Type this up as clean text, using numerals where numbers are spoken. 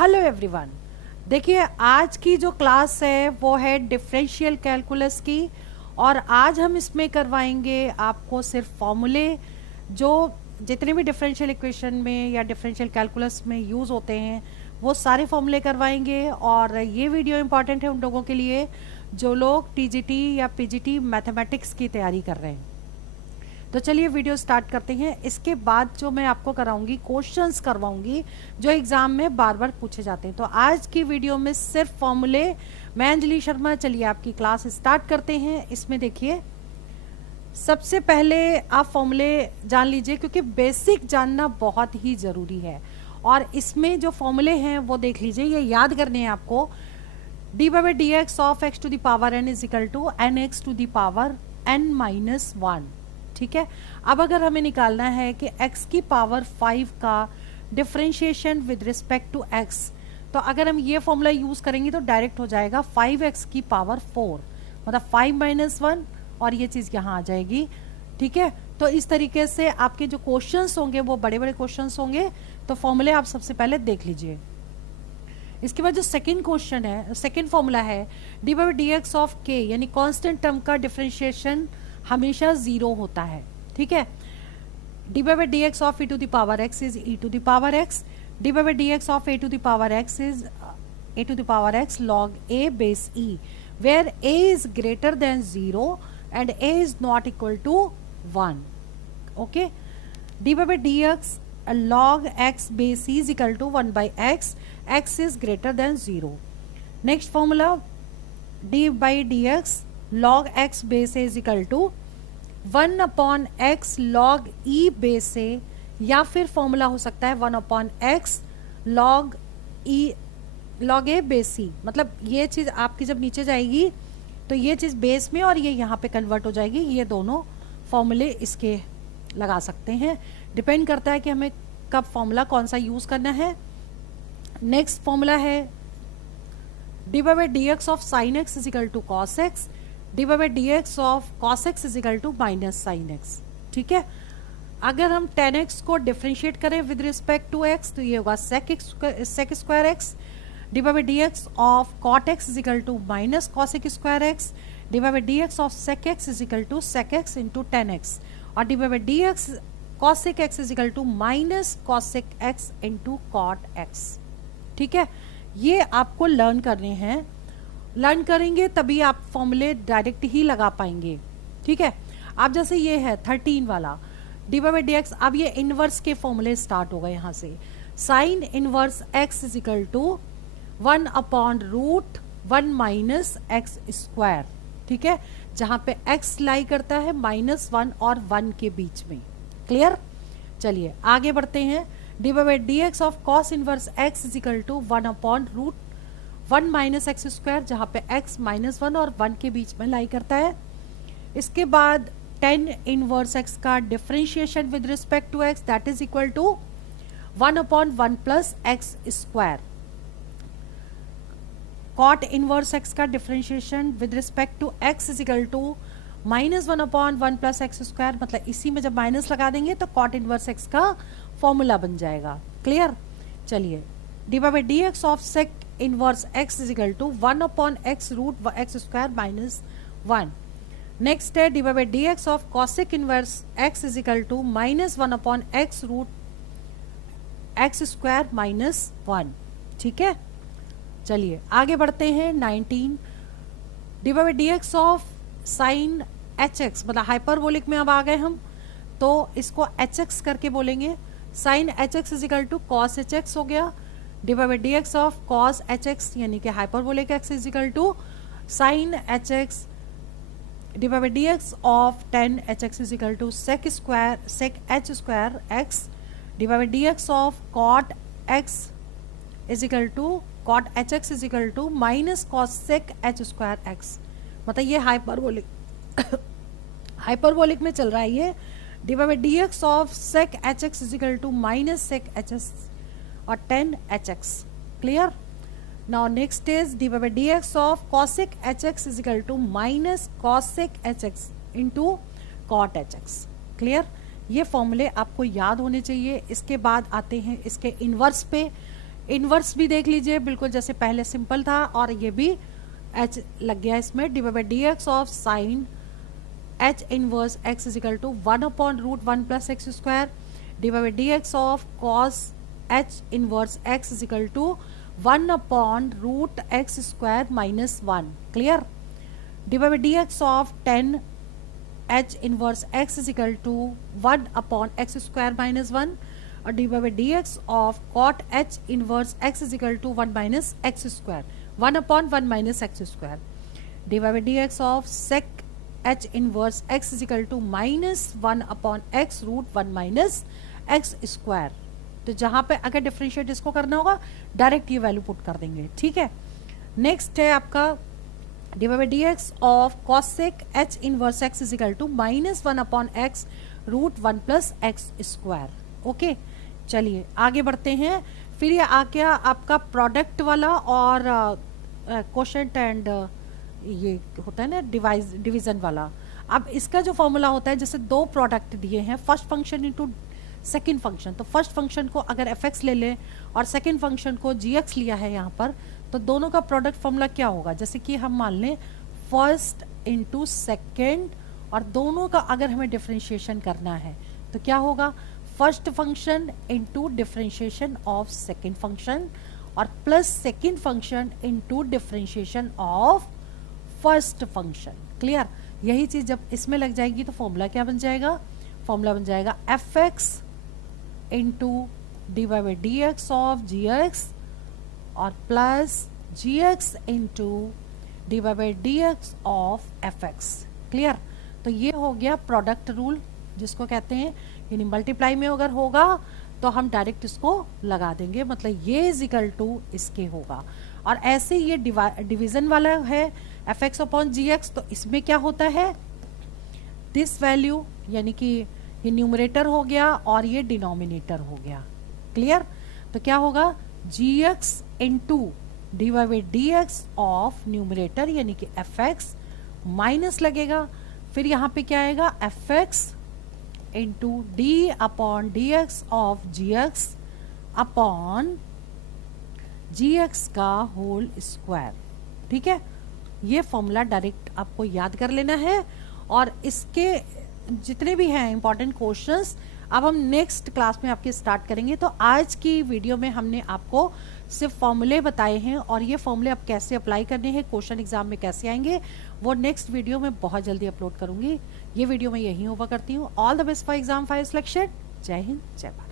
Hello everyone. देखिए, आज की जो क्लास है वो है डिफरेंशियल कैलकुलस की, और आज हम इसमें करवाएंगे आपको सिर्फ फॉर्मूले जो जितने भी डिफरेंशियल इक्वेशन में या डिफरेंशियल कैलकुलस में यूज़ होते हैं वो सारे फॉर्मूले करवाएंगे। और ये वीडियो इम्पॉर्टेंट है उन लोगों के लिए जो लोग टीजीटी या पीजीटी मैथमेटिक्स की तैयारी कर रहे हैं। तो चलिए वीडियो स्टार्ट करते हैं। इसके बाद जो मैं आपको कराऊंगी क्वेश्चंस करवाऊंगी जो एग्जाम में बार बार पूछे जाते हैं। तो आज की वीडियो में सिर्फ फॉर्मूले। मैं अंजलि शर्मा, चलिए आपकी क्लास स्टार्ट करते हैं। इसमें देखिए, सबसे पहले आप फॉर्मूले जान लीजिए क्योंकि बेसिक जानना बहुत ही ज़रूरी है। और इसमें जो फॉर्मूले हैं वो देख लीजिए, ये याद करने हैं आपको। dy/dx of x to the power n is equal to nx to the power n-1। ठीक है। अब अगर हमें निकालना है कि x की पावर 5 का differentiation with respect to x, तो अगर हम ये फॉर्मूला यूज करेंगे तो डायरेक्ट हो जाएगा 5x की पावर 4, मतलब 5 - 1, और ये चीज यहाँ आ जाएगी। ठीक है। तो इस तरीके से आपके जो क्वेश्चंस होंगे वो बड़े बड़े क्वेश्चंस होंगे। तो फॉर्मूले आप सबसे पहले देख लीजिए। इसके बाद जो सेकंड क्वेश्चन है, सेकंड फॉर्मूला है dy/dx ऑफ k, यानी कांस्टेंट टर्म का डिफरेंशिएशन हमेशा 0 होता है। ठीक है। dy/dx of e to the power x is e to the power x, dy/dx of a to the power x is a to the power x log a base e, where a is greater than 0 and a is not equal to 1. Okay. dy/dx log x base e is equal to 1 by x, x is greater than 0. Next formula, dy/dx log x base a is equal to 1 upon x log e base a, या फिर formula हो सकता है 1 upon x log a base c। मतलब ये चीज आपकी जब नीचे जाएगी तो ये चीज बेस में और ये यहाँ पे कन्वर्ट हो जाएगी। ये दोनों फॉर्मूले इसके लगा सकते हैं, डिपेंड करता है कि हमें कब फॉर्मूला कौन सा यूज करना है। नेक्स्ट फॉर्मूला है dy/dx of sin x is equal to cos x, dy/dx of cos x is equal to minus sin x। ठीक है। अगर हम tan x को डिफरेंशिएट करें विद रिस्पेक्ट टू x तो ये होगा sec square x, dy/dx of cot x is equal to minus cosec square x, dy/dx of sec x is equal to sec x into tan x, और dy/dx cosec x is equal to minus cosec x into cot x। ठीक है। ये आपको learn करने हैं, learn करेंगे तभी आप फॉर्मूले डायरेक्ट ही लगा पाएंगे। ठीक है। आप जैसे ये है 13 वाला dy/dx, अब ये इनवर्स के फॉर्मूले स्टार्ट हो गए यहाँ से। Sine inverse x is equal to 1 upon root 1 minus x square. ठीक है। जहां पे x लाई करता है -1 और 1 के बीच में। क्लियर। चलिए आगे बढ़ते हैं। dy/dx of cos inverse x is equal to 1 upon root 1 minus x square, जहां पे x -1 और 1 के बीच में लाई करता है। इसके बाद tan इनवर्स x का differentiation with respect to x, that is equal to 1 upon 1 plus x square. cot inverse x का differentiation with respect to x is equal to -1 upon 1 plus x square, मतलब इसी में जब minus लगा देंगे तो cot inverse x का formula बन जाएगा। क्लियर। चलिए dy/dx of sec inverse x is equal to 1 upon x root x square minus 1। Next है dy/dx of cosec inverse x is equal to -1 upon x root x square minus 1। ठीक है। चलिए आगे बढ़ते हैं। 19 dy/dx ऑफ साइन hx, मतलब hyperbolic में अब आ गए हम, तो इसको hx करके बोलेंगे। Sine hx is equal to cos hx हो गया। dy/dx ऑफ cos hx यानी कि hyperbolic x is equal to sine hx, dy/dx of tan hx is equal to sec h square x, dy/dx of cot x is equal to cot hx is equal to minus cosec h square x। मतलब ये hyperbolic में चल रहा है ये। dy/dx of sec hx is equal to minus sec hx और tan hx। Clear. Now next is dy/dx of cosec hx is equal to minus cosec hx into cot hx। Clear. ये फॉर्मूले आपको याद होने चाहिए। इसके बाद आते हैं इसके इनवर्स पे। इनवर्स भी देख लीजिए, बिल्कुल जैसे पहले सिंपल था, और ये भी h लग गया इसमें, divide by D x of sine h inverse x is equal to 1/√1 plus x square divide by D x of cos h inverse x is equal to 1/√x square minus 1. Clear? Divide by D x of tan h inverse x is equal to 1/x square minus 1 और divide by D x of cot h inverse x is equal to 1 minus x square 1/1 minus x square divide by D x of sec h inverse x is equal to minus 1/x root 1 minus x square. तो जहां पे अगर differentiate इसको करना होगा direct ये value put कर देंगे. ठीक है. नेक्स्ट है आपका divide by D x of cosec h inverse x is equal to minus 1/x root 1 plus x square. Okay, चलिए आगे बढ़ते हैं. फिर ये आ गया आपका प्रोडक्ट वाला और कोशेंट एंड ये होता है ना डिवीजन वाला. अब इसका जो फॉर्मूला होता है, जैसे दो प्रोडक्ट दिए हैं, first function into second function, तो फर्स्ट फंक्शन को अगर एफ एक्स ले लें और सेकेंड फंक्शन को जी एक्स लिया है यहाँ पर, तो दोनों का प्रोडक्ट फॉर्मूला क्या होगा. जैसे कि हम मान लें फर्स्ट इनटू सेकेंड, और दोनों का अगर हमें डिफरेंशिएशन करना है तो क्या होगा, first function into differentiation of second function और plus second function into differentiation of first function. Clear? यही चीज जब इसमें लग जाएगी तो फॉर्मूला क्या बन जाएगा, फॉर्मूला बन जाएगा F X into divide by D x of G X और plus G X into divide by D x of F X. Clear? तो ये हो गया प्रोडक्ट रूल जिसको कहते हैं, यानी मल्टीप्लाई में अगर होगा तो हम डायरेक्ट इसको लगा देंगे, मतलब ये इज इक्वल टू इसके होगा. और ऐसे ये डिवीजन वाला है F x upon G x, तो इसमें क्या होता है, दिस वैल्यू यानी कि ये न्यूमरेटर हो गया और ये डिनोमिनेटर हो गया. क्लियर? तो क्या होगा, G X into divide by D x of numerator यानी कि एफ एक्स माइनस लगेगा, फिर यहाँ पे क्या आएगा, F X into D upon D x of G X upon G X का होल स्क्वायर. ठीक है, ये फॉर्मूला डायरेक्ट आपको याद कर लेना है. और इसके जितने भी हैं इंपॉर्टेंट क्वेश्चंस अब हम नेक्स्ट क्लास में आपके स्टार्ट करेंगे. तो आज की वीडियो में हमने आपको सिर्फ फॉर्मूले बताए हैं, और ये फॉर्मूले आप कैसे अप्लाई करने हैं, क्वेश्चन एग्जाम में कैसे आएंगे, वो नेक्स्ट वीडियो में बहुत जल्दी अपलोड करूंगी. ये वीडियो मैं यहीं ओवर करती हूँ. All the best for exam 5 selection. जय हिंद, जय भारत.